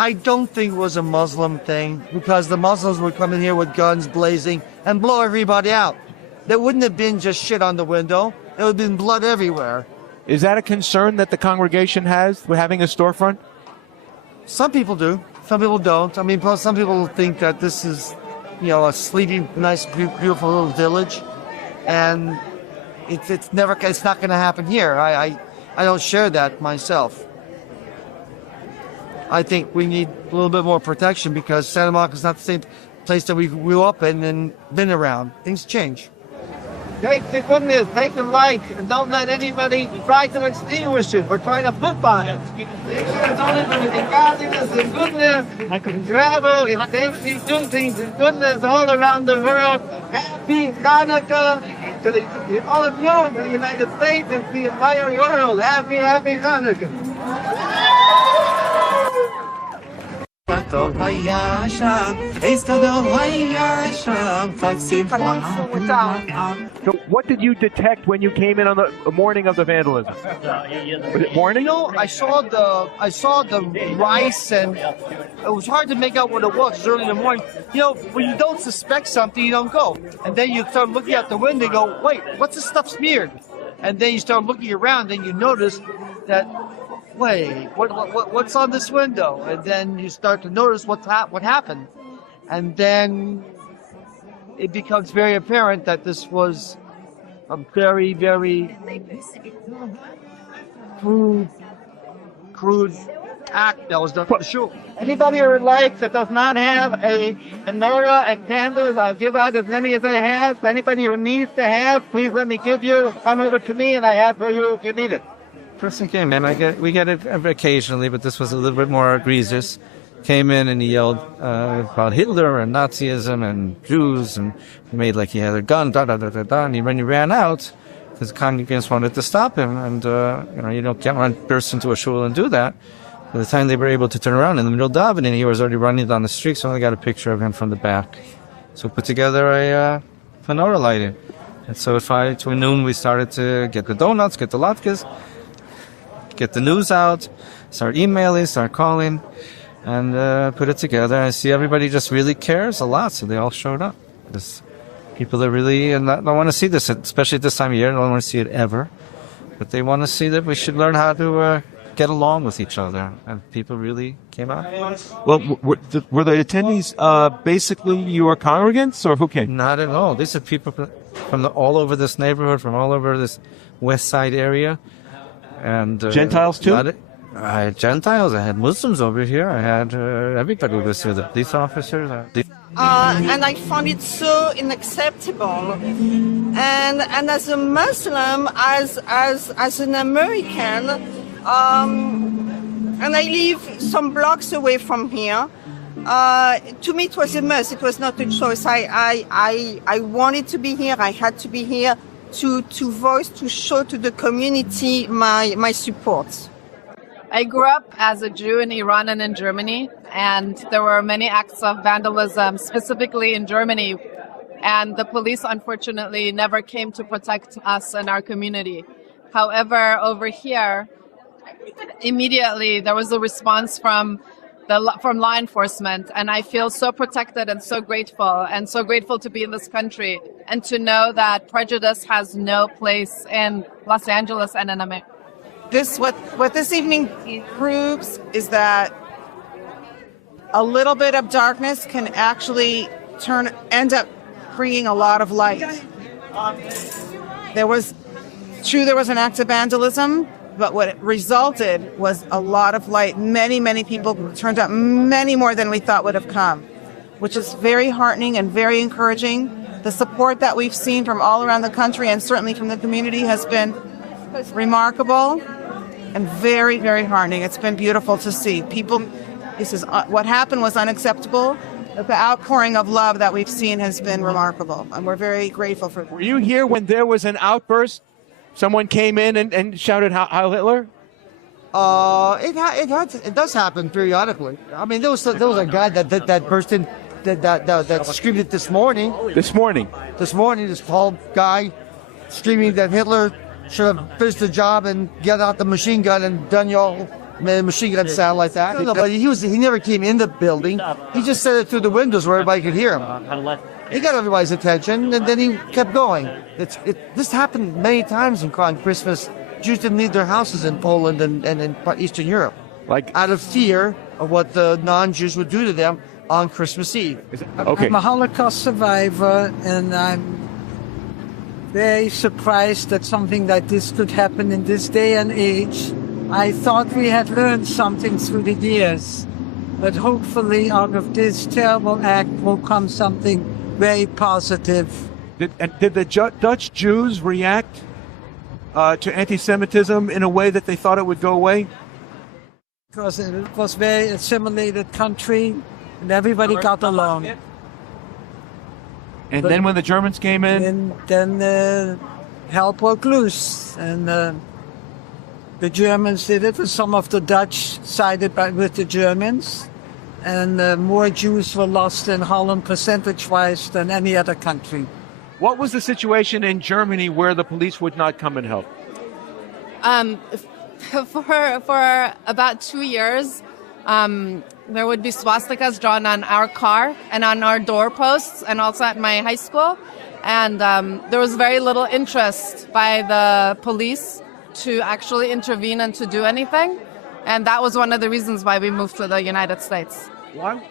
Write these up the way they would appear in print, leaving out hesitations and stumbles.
I don't think it was a Muslim thing, because the Muslims would come in here with guns blazing and blow everybody out. There wouldn't have been just shit on the window. There would have been blood everywhere. Is that a concern that the congregation has with having a storefront? Some people do. Some people don't. I mean, some people think that this is, a sleepy, nice, beautiful little village, and it's not going to happen here. I don't share that myself. I think we need a little bit more protection, because Santa Monica is not the same place that we grew up in and been around. Things change. Take the goodness, take the light, and don't let anybody try to extinguish it or try to put on it. It's only going to be godliness and goodness. I can travel and do things in goodness all around the world. Happy Chanukah to all of you in the United States and the entire world. Happy Chanukah. So what did you detect when you came in on the morning of the vandalism? Was it morning? I saw the rice, and it was hard to make out what it was. It was early in the morning. When you don't suspect something, you don't go. And then you start looking out the window and go, wait, what's this stuff smeared? And then you start looking around and you notice that, wait, what's on this window? And then you start to notice what happened. And then it becomes very apparent that this was a very, very crude act that was done for the show. Anybody who likes that does not have a menorah and candles, I'll give out as many as I have. Anybody who needs to have, please let me give you. Come over to me and I have for you if you need it. Person came in. We get it occasionally, but this was a little bit more egregious. Came in and he yelled about Hitler and Nazism and Jews, and he made like he had a gun, and he ran out because the congregants wanted to stop him. And you can't burst into a shul and do that. By the time they were able to turn around in the middle of davening, he was already running down the street. So I only got a picture of him from the back. So we put together a menorah lighting. And so at noon, we started to get the donuts, get the latkes, get the news out, start emailing, start calling, and put it together. I see everybody just really cares a lot, so they all showed up. There's people that really don't want to see this, especially at this time of year. They don't want to see it ever. But they want to see that we should learn how to get along with each other. And people really came out. Well, were the attendees basically your congregants, or who came? Not at all. These are people from all over this neighborhood, from all over this west side area. And Gentiles too? I had Gentiles, I had Muslims over here, I had everybody was here, the police officers. And I found it so unacceptable. And as a Muslim, as an American, and I live some blocks away from here, to me it was a must. It was not a choice. I wanted to be here. I had to be here to voice, to show to the community my support. I grew up as a Jew in Iran and in Germany, and there were many acts of vandalism, specifically in Germany, and the police unfortunately never came to protect us and our community. However, over here, immediately there was a response from law enforcement, and I feel so protected and so grateful to be in this country and to know that prejudice has no place in Los Angeles and in America. What this evening proves is that a little bit of darkness can actually end up bringing a lot of light. There was an act of vandalism, but what it resulted was a lot of light. Many, many people turned up, many more than we thought would have come, which is very heartening and very encouraging. The support that we've seen from all around the country and certainly from the community has been remarkable and very, very heartening. It's been beautiful to see. What happened was unacceptable. The outpouring of love that we've seen has been remarkable, and we're very grateful for that. Were you here when there was an outburst? Someone came in and shouted Heil Hitler? It does happen periodically. I mean, there was a guy that burst in that screamed it this morning. This morning, this tall guy screaming that Hitler should have finished the job and get out the machine gun and done y'all made a machine gun sound like that. No, but he never came in the building. He just said it through the windows where everybody could hear him. He got everybody's attention, and then he kept going. This happened many times on Christmas. Jews didn't leave their houses in Poland and in Eastern Europe, Like, out of fear of what the non-Jews would do to them on Christmas Eve. okay. I'm a Holocaust survivor, and I'm very surprised that something like this could happen in this day and age. I thought we had learned something through the years, but hopefully out of this terrible act will come something very positive. Did the Dutch Jews react to anti-Semitism in a way that they thought it would go away? Because it was a very assimilated country, and everybody got along. And then when the Germans came in? And then hell broke loose, and the Germans did it. Some of the Dutch sided with the Germans, and more Jews were lost in Holland percentage-wise than any other country. What was the situation in Germany where the police would not come and help? For about 2 years, there would be swastikas drawn on our car and on our doorposts, and also at my high school. And there was very little interest by the police to actually intervene and to do anything. And that was one of the reasons why we moved to the United States.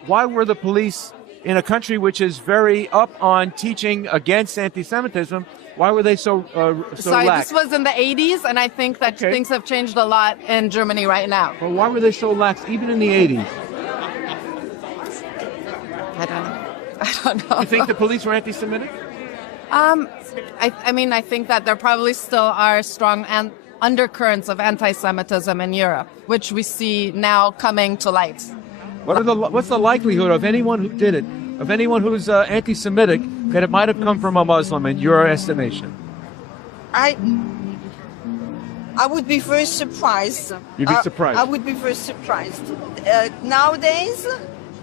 Why were the police in a country which is very up on teaching against anti-Semitism? Why were they so Sorry, lax? this was in the 80s, and I think that things have changed a lot in Germany right now. Well, why were they so lax even in the 80s? I don't know. You think the police were anti-Semitic? I mean, I think that there probably still are strong undercurrents of anti-Semitism in Europe, which we see now coming to light. What's the likelihood of anyone who did it, of anyone who's anti-Semitic, that it might have come from a Muslim in your estimation? I would be very surprised. You'd be surprised? I would be very surprised. Nowadays,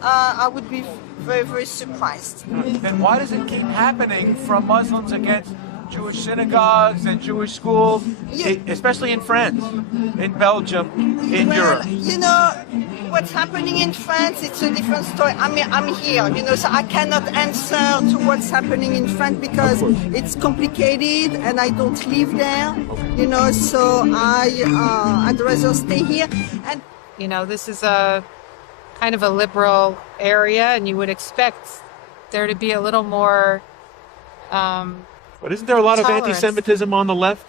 I would be very, very surprised. Then why does it keep happening from Muslims against Jewish synagogues and Jewish schools, especially in France, in Belgium, in Europe? You know, what's happening in France, it's a different story. I mean, I'm here, you know, so I cannot answer to what's happening in France because it's complicated and I don't live there, you know, so I'd rather stay here. And you know, this is a kind of a liberal area, and you would expect there to be a little more But isn't there a lot of tolerance. anti-Semitism on the left?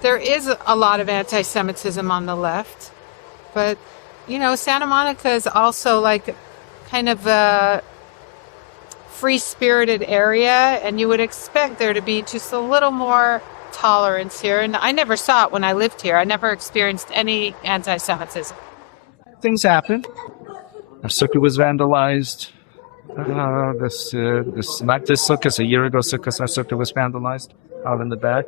There is a lot of anti-Semitism on the left, but you know, Santa Monica is also like kind of a free-spirited area, and you would expect there to be just a little more tolerance here. And I never saw it when I lived here. I never experienced any anti-Semitism. Things happen. Our Sukkah was vandalized. Not this Sukkah, a year ago, our Sukkah was vandalized out in the back.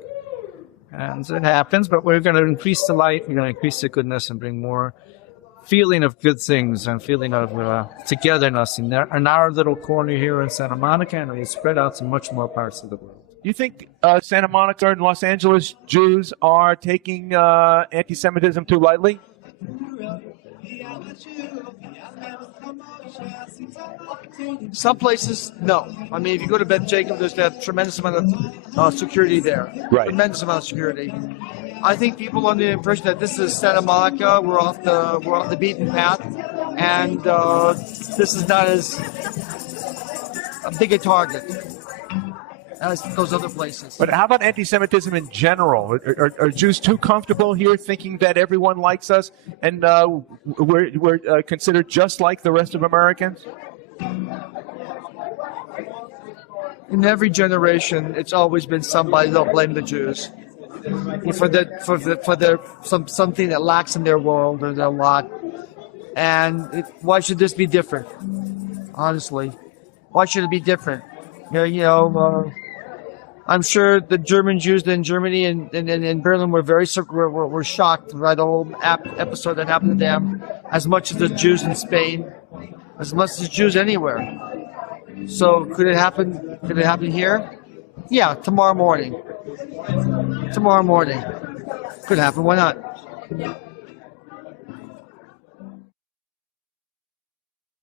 And it happens, but we're going to increase the light, we're going to increase the goodness and bring more feeling of good things and feeling of togetherness in our little corner here in Santa Monica, and we spread out to much more parts of the world. You think Santa Monica and Los Angeles Jews are taking anti-Semitism too lightly? Some places, no. I mean, if you go to Beth Jacob, there's that tremendous amount of security there. Right. Tremendous amount of security. I think people are under the impression that this is Santa Monica. We're off the beaten path, and this is not as big a target as those other places. But how about anti-Semitism in general? Are Jews too comfortable here thinking that everyone likes us and we're considered just like the rest of Americans? In every generation, it's always been somebody that'll blame the Jews for something that lacks in their world or their lot. And why should this be different? Honestly, why should it be different? I'm sure the German Jews in Germany and in Berlin were shocked by the whole episode that happened to them, as much as the Jews in Spain, as much as Jews anywhere. So could it happen? Could it happen here? Yeah, tomorrow morning. Could happen. Why not?